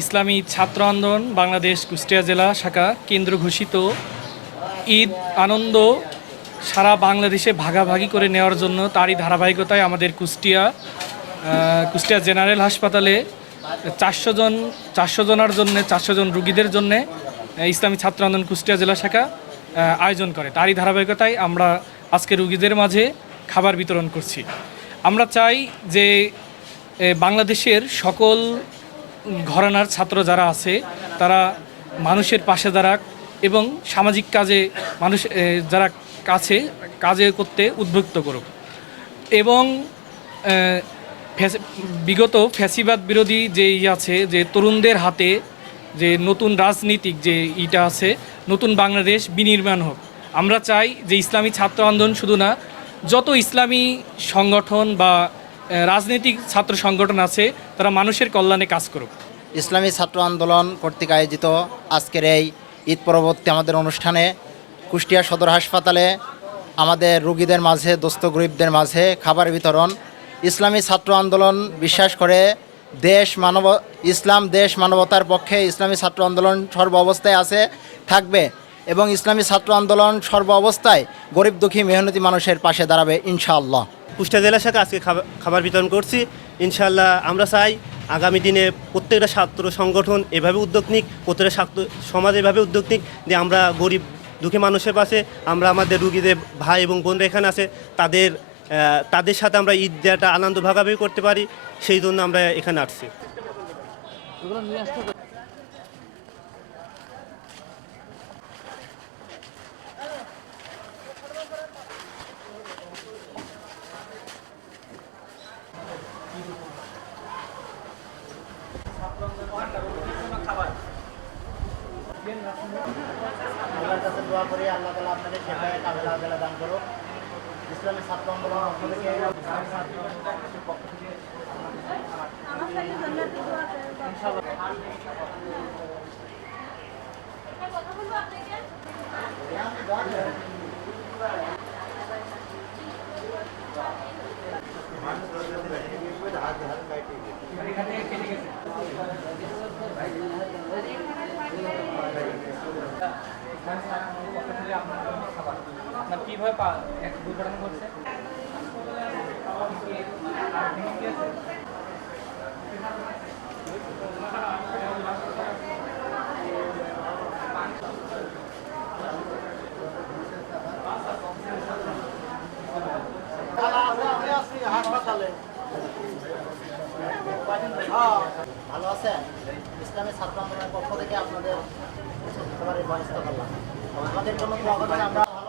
ইসলামী ছাত্র আন্দোলন, বাংলাদেশ কুষ্টিয়া জেলা শাখা কেন্দ্র ঘোষিত ঈদ, আনন্দ সারা বাংলাদেশে ভাগাভাগি করে নেওয়ার জন্য তারই ধারাবাহিকতায় আমাদের কুষ্টিয়া কুষ্টিয়া জেনারেল হাসপাতালে চারশো জন, চারশো জনের জন্য, চারশো জন রুগীদের জন্য ইসলামী ছাত্র আন্দোলন কুষ্টিয়া জেলা শাখা আয়োজন করে। তারই ধারাবাহিকতায় আমরা আজকে রুগীদের মাঝে খাবার বিতরণ করছি। আমরা চাই যে বাংলাদেশের সকল ঘরানার ছাত্র যারা আছে, তারা মানুষের পাশে দাঁড়াক এবং সামাজিক কাজে মানুষ যারা কাছে, কাজে করতে উদ্বুদ্ধ করুক। এবং বিগত ফ্যাসিবাদ বিরোধী যে আছে, যে তরুণদের হাতে যে নতুন রাজনীতিক যে ইটা আছে, নতুন বাংলাদেশ বিনির্মাণ হোক। আমরা চাই যে ইসলামী ছাত্র আন্দোলন শুধু না, যত ইসলামী সংগঠন বা রাজনৈতিক ছাত্র সংগঠন আছে, তারা মানুষের কল্যাণে কাজ করুক। ইসলামী ছাত্র আন্দোলন কর্তৃক আয়োজিত আজকের এই ঈদ পরবর্তী আমাদের অনুষ্ঠানে কুষ্টিয়া সদর হাসপাতালে আমাদের রুগীদের মাঝে, দোস্ত গরিবদের মাঝে খাবার বিতরণ, ইসলামী ছাত্র আন্দোলন বিশ্বাস করে দেশ মানব, ইসলাম দেশ মানবতার পক্ষে ইসলামী ছাত্র আন্দোলন সর্ব অবস্থায় আছে, থাকবে এবং ইসলামী ছাত্র আন্দোলন সর্ব অবস্থায় গরিব দুঃখী মেহনতি মানুষের পাশে দাঁড়াবে, ইনশাআল্লাহ। কুষ্টিয়া জেলা শাখা আজকে খাবার- বিতরণ করছি। ইনশাল্লাহ আমরা চাই আগামী দিনে প্রত্যেকটা ছাত্র সংগঠন এভাবে উদ্যোগ নিক, প্রত্যেকটা ছাত্র সমাজ এভাবে উদ্যোগ নিক যে আমরা গরিব দুঃখী মানুষের পাশে, আমরা আমাদের রুগীদের ভাই এবং বোনরা এখানে আছে, তাদের তাদের সাথে আমরা ঈদ দেওয়াটা আনন্দ ভাগাভাগি করতে পারি সেই জন্য আমরা এখানে আসছি। আল্লাহ তালা আপনাদের সেবায় দান করো ইসলামী ছাত্র আন্দোলন পক্ষ থেকে কীভাবে ভালো আছেন? ইসলামী ছাত্র আন্দোলনের পক্ষ থেকে আপনাদের ব্যবস্থা করলাম আমাদের জন্য আমরা